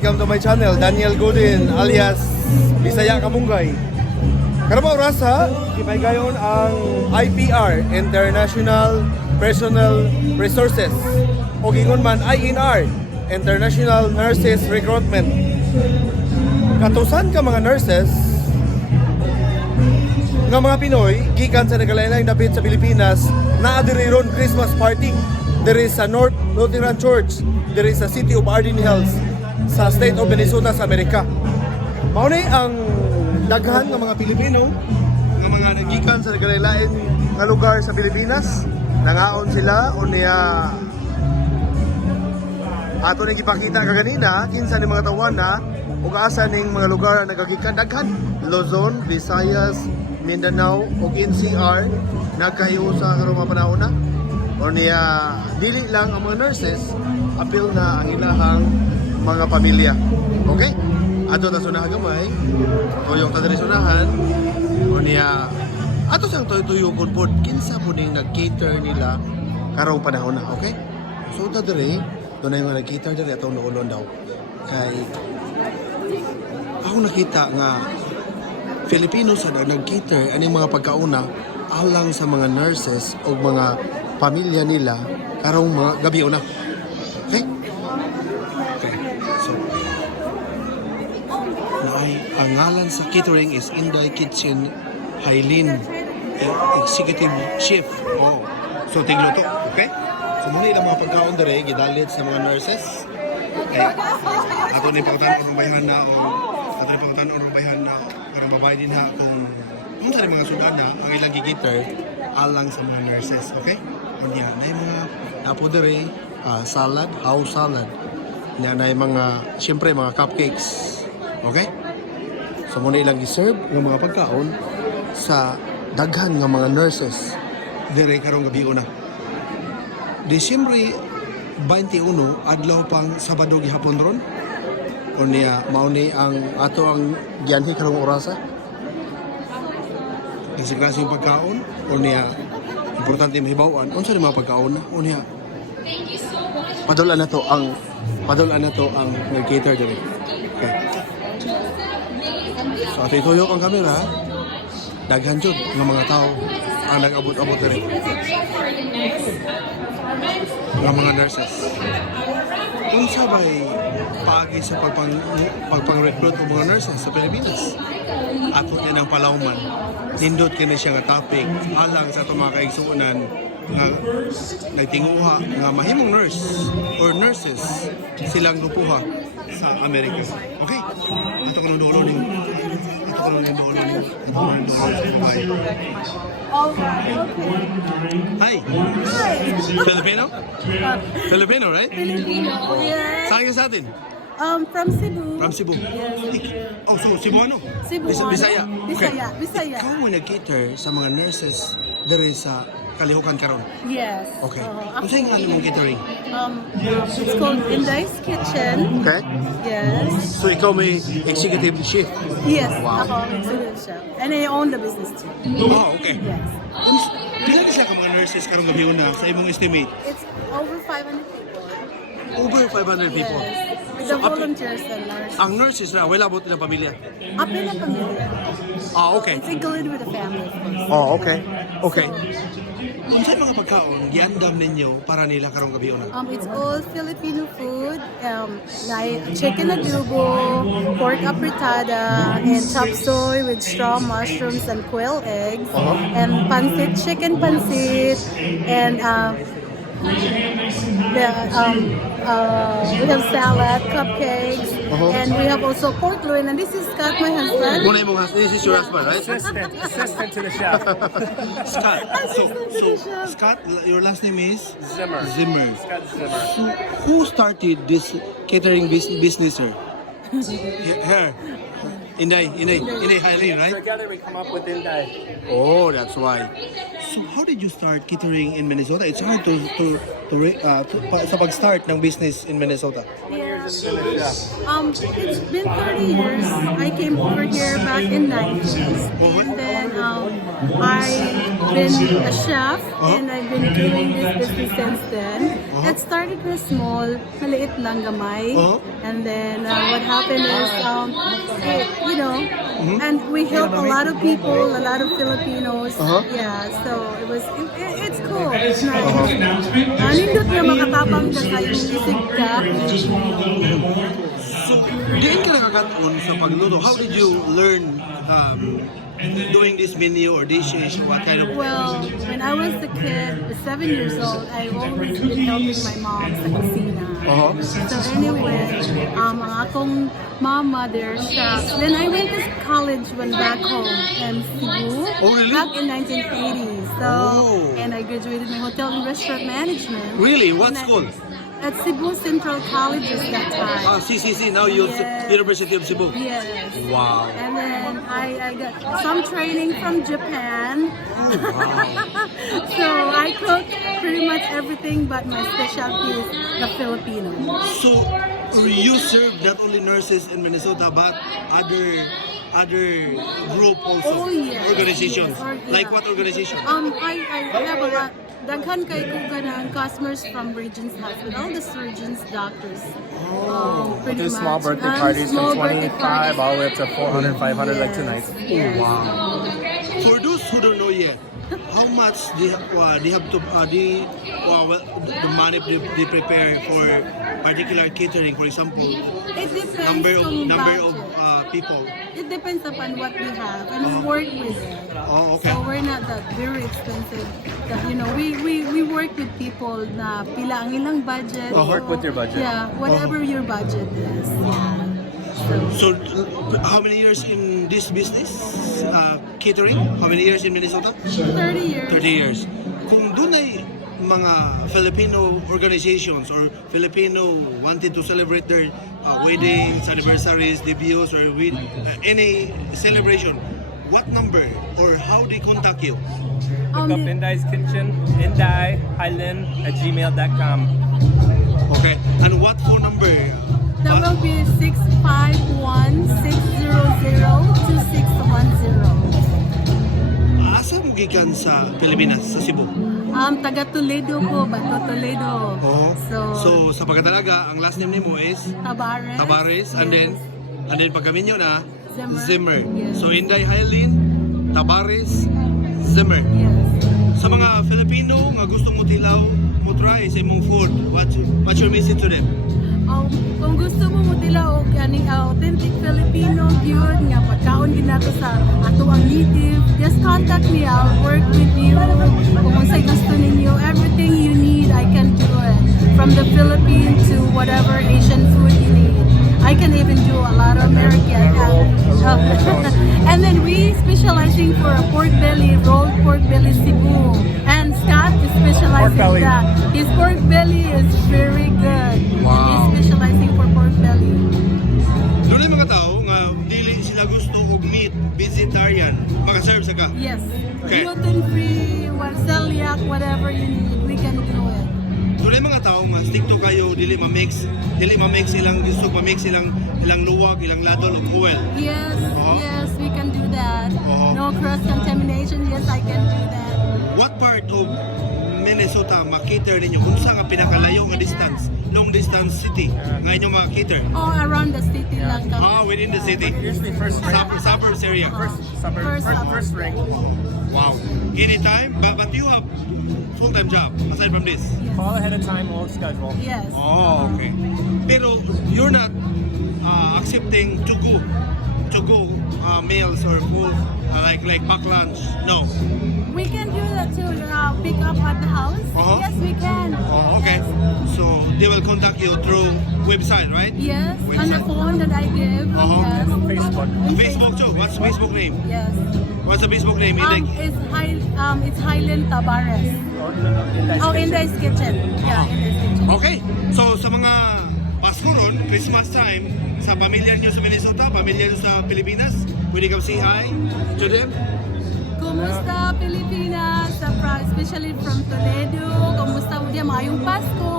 welcome to my channel, Daniel Godin alias Bisaya Kamunggay. Karamo oras ha, ipahigayon ang IPR, International Personnel Resources, o gingon man INR, International Nurses Recruitment. Katusan ka mga nurses nga mga Pinoy gikan sa nagalain-laing dapit sa Pilipinas na adiriron Christmas party. There is a North Lutheran Church, there is a City of Arden Hills sa State of Minnesota sa Amerika. Maunay ang daghan ng mga Pilipino nga mga nagikan sa nagalain nga lugar sa Pilipinas. Nangaon sila o niya ato ning ipakita kaganina kinsa ni mga tawana na ug asa ning mga lugar na nagagikan daghan. Luzon, Visayas, Mindanao ug NCR nagkahiyo sa karong mga panahon na. O niya, dili lang ang mga nurses, apil na ang ilahang mga pamilya. Okay? Ato ta sunahan gamay, tuyong ta diri sunahan. O niya, ato sang tuyo kun pod kinsa po ning nag-cater nila karong panahon na, okay? So ta diri, dunay mga nag-cater diri atong nuulon daw. Kay ako nakita nga Filipino sa nag-cater ani mga pagkauna alang sa mga nurses o mga pamilya nila karong mga gabi una. Okay? Okay. So, ang ngalan sa catering is Inday Kitchen Hailin, Executive Chef. Oh. So, tigluto. Okay? So, muna ilang mga pagkaon dere gidalit sa mga nurses. Okay. Ato ni pagtan o bayhan na o ato ni pagtan o bayhan na para mabay din ha kung sa mga sudana ang ilang gigiter alang sa mga nurses. Okay? Unya na mga napodere salad, house salad. Na mga siyempre mga cupcakes. Okay? So muna ilang i-serve ng mga pagkaon sa daghan ng mga nurses dire karong gabi una. Disyembre 21 adlaw pang Sabado gihapon ron. Unya mao ni ang ato ang gianhi karong orasa. Kasi pagkaon unya importante mahibawan unsa ni mga pagkaon na unya padulan na to ang cater diri. Okay. So ato ituyo ang kamera daghan jud nga mga tao ang nag-abot-abot diri nga mga nurses unsa bay paagi sa pagpang-recruit ng mga nurses sa Pilipinas. Ato din ang palawman nindot kini siya nga topic alang sa itong mga kaigsuunan nga nagtinguha nga mahimong nurse or nurses silang lupuha sa Amerika. Okay? Ito ko nung dulo ning Hi! Filipino? Filipino, right? Filipino, yes. Saan ka sa atin? From Cebu. From Cebu? Yes. Oh, so Cebuano? Cebuano. Bisaya? Bisaya, Bisaya. Ikaw mo nag-cater sa mga nurses dere sa Kalihukan karon? Yes. Okay. Ano sa'yo nga mong catering? It's called Inday's Kitchen. Okay. Yes. So ikaw may executive chef? Yes. Wow. Ako ang executive chef. And I own the business too. Oh, okay. Yes. Pila ka sila ka mga nurses karong gabi una sa imong estimate? It's over 500 people. Over 500 people. Yes. The volunteers and nurses. Ang nurses na wala abot nilang pamilya? Apil na pamilya. Ah, okay. It's included with the family, of course. Oh, okay. Okay. Kung saan mga pagkaon, giandam ninyo para nila karong gabi una? It's all Filipino food, like chicken adobo, pork apretada, and chop suey with straw mushrooms and quail eggs, and pancit, chicken pancit, and we have salad, cupcakes, and we have also pork loin. And this is Scott, my husband. Muna imong husband, this is your husband, right? Assistant to the chef. Scott. So Scott, your last name is? Zimmer. Zimmer. Scott Zimmer. So, who started this catering business, sir? Here. Inday Hailin, right? Together we come up with Inday. Oh, that's why. So, how did you start catering in Minnesota? It's hard to sa pag-start ng business in Minnesota. Yeah. Years in the chef. It's been 30 years. I came over here back in 90s, and then I been a chef and I've been doing this business since then. It started with small, maliit lang gamay. And then what happened is, you know, and we help a lot of people, a lot of Filipinos. Yeah, so it's cool. It's nice. Nindot nga makatapang ka sa isig ka. So, diin ka nakakataon sa pagluto. How did you learn doing this menu or dishes? What kind of... Well, when I was a kid, 7 years old, I've always been helping my mom sa kusina. So anyway, ang akong mama, they're chefs. Then I went to college when back home in Cebu. Oh, really? Back in 1980. So, and I graduated my hotel and restaurant management. Really? What And school? At Cebu Central College at that time. CCC, now you're University of Cebu. Yes. Wow. And then I got some training from Japan. So I cook pretty much everything, but my specialty is the Filipino. So, you serve not only nurses in Minnesota, but other group also? Oh, yes. Organizations? Yes, Like yeah. what organization? I have a lot. Daghan kay ko ng customers from Regents Hospital, the surgeons, doctors. Pretty Do small much. birthday And parties small from birthday 25 parties. all the way up to 400, 500 like Yes, tonight. yes. For those who don't know yet, how much they have to the money they prepare for particular catering, for example, It depends number kung of budget. people. It depends upon what we have and we work with it. Oh, okay. So we're not that very expensive. That, you know, we work with people na pila ang ilang budget. Work with your budget. Yeah, whatever your budget is. Yeah. So, how many years in this business? Catering? How many years in Minnesota? 30 years. 30 years. Kung doon ay mga Filipino organizations or Filipino wanted to celebrate their weddings, anniversaries, debuts, or with any celebration, what number or how they contact you? Look up Indai's Kitchen, indai@gmail.com. Okay. And what phone number? That will be 651-600-2610. Asa mo gikan sa Pilipinas, sa Cebu? Taga Toledo ko, Bato Toledo. So sa pagkatalaga, ang last name nimo is Tabares. Tabares, and then pagkaminyo na Zimmer. Yes. So Inday Hailin, Tabares, Zimmer. Yes. Sa mga Filipino nga gusto mo tilaw, mo try sa imong food, what's your message to them? Kung gusto mo mutila o kaning authentic Filipino gyud nga pagkaon ginato sa ato ang native, just contact me. I'll work with you. Kung unsay gusto ninyo, everything you need, I can do it. From the Philippines to whatever Asian food you need. I can even do a lot of American. And then we specializing for a pork belly, rolled pork belly Cebu. And Scott is specializing Pork belly. in that. His pork belly is very good. Wow. He's specializing for pork belly. Doon ay mga tao nga dili sila gusto og meat, vegetarian, maka-serve sa ka. Yes. Okay. Gluten-free, celiac, whatever you need, we can do it. Doon ay mga tao nga stick to kayo, dili ma-mix ilang gusto ma-mix ilang luwag, ilang ladol og oil. Yes, Uh-huh. yes, we can do that. Uh-huh. No cross-contamination, yes, I can do that. What part of Minnesota makater ninyo? Kung saan nga pinakalayo nga distance, long distance city nga inyo makater? All around the city lang kami. Within the city. Usually first ring. Suburbs area. First ring. Wow. Anytime, but you have full-time job aside from this. Call ahead of time, we'll schedule. Yes. Oh, okay. Pero you're not accepting to go meals or food like pack lunch. No. We can do that too. Pick up at the house. Uh-huh. Yes, we can. Oh, okay. So they will contact you through website, right? Yes, on the phone that I give. Uh-huh. Yes. Facebook. On Facebook too. What's the Facebook name? Yes. What's the Facebook name? Inday? It's Highland Tabares. Oh, Indai's Kitchen. Yeah, Indai's Kitchen. Okay. So sa mga Pasko ron, Christmas time, sa pamilya niyo sa Minnesota, pamilya niyo sa Pilipinas, pwede ka say hi to them? Kumusta Pilipinas? Especially from Toledo. Kumusta mo diyan? Maayong Pasko.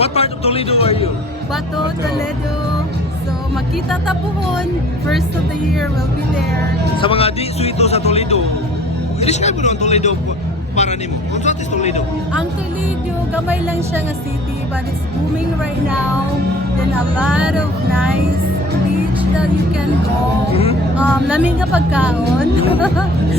What part of Toledo are you? Bato, Toledo. So, magkita tapuhon. First of the year, we'll be there. Sa mga di suito sa Toledo, i-describe mo ang Toledo para nimo. Kung sa atin Toledo. Ang Toledo, gamay lang siya nga city, but it's booming right now. Then a lot of nice beach that you can go. Lamig nga pagkaon.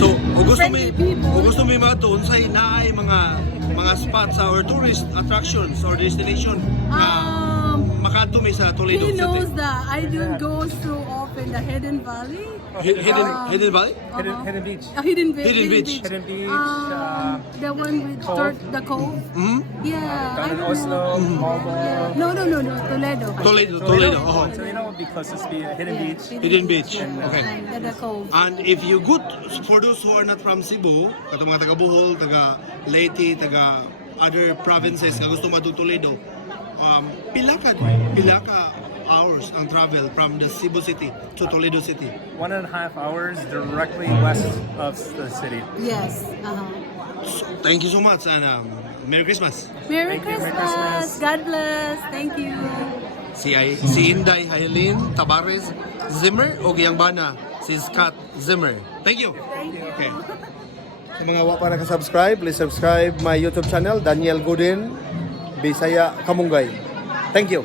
So, kung gusto Friendly mo, people. kung gusto mo yung mga doon, say naay mga spots or tourist attractions or destination na makadto mi sa Toledo He City. knows that I don't go so often the Hidden Valley. Hidden Valley? Hidden beach. Hidden Beach. Hidden Beach. Hidden beach. The one with Cove. the Cove. Mhm. Yeah. Down I in don't Oslo, know. Malmo. No. Toledo. Toledo. Oh. Toledo would be closest to be Hidden Beach. Hidden Beach. Okay. And the Cove. And if you go for those who are not from Cebu, katong mga taga Bohol, taga Leyte, taga other provinces nga gusto madto Toledo, pila ka hours ang travel from the Cebu City to Toledo City? 1.5 hours directly west of the city. Yes. So, thank you so much and Merry Christmas. Merry Thank you, Merry Christmas. Christmas. God bless. Thank you. Si Inday Hailin Tabares Zimmer o giyang bana si Scott Zimmer. Thank you. Okay. Sa mga wa pa naka-subscribe, please subscribe my YouTube channel Daniel Godin Bisaya Kamunggay. Thank you.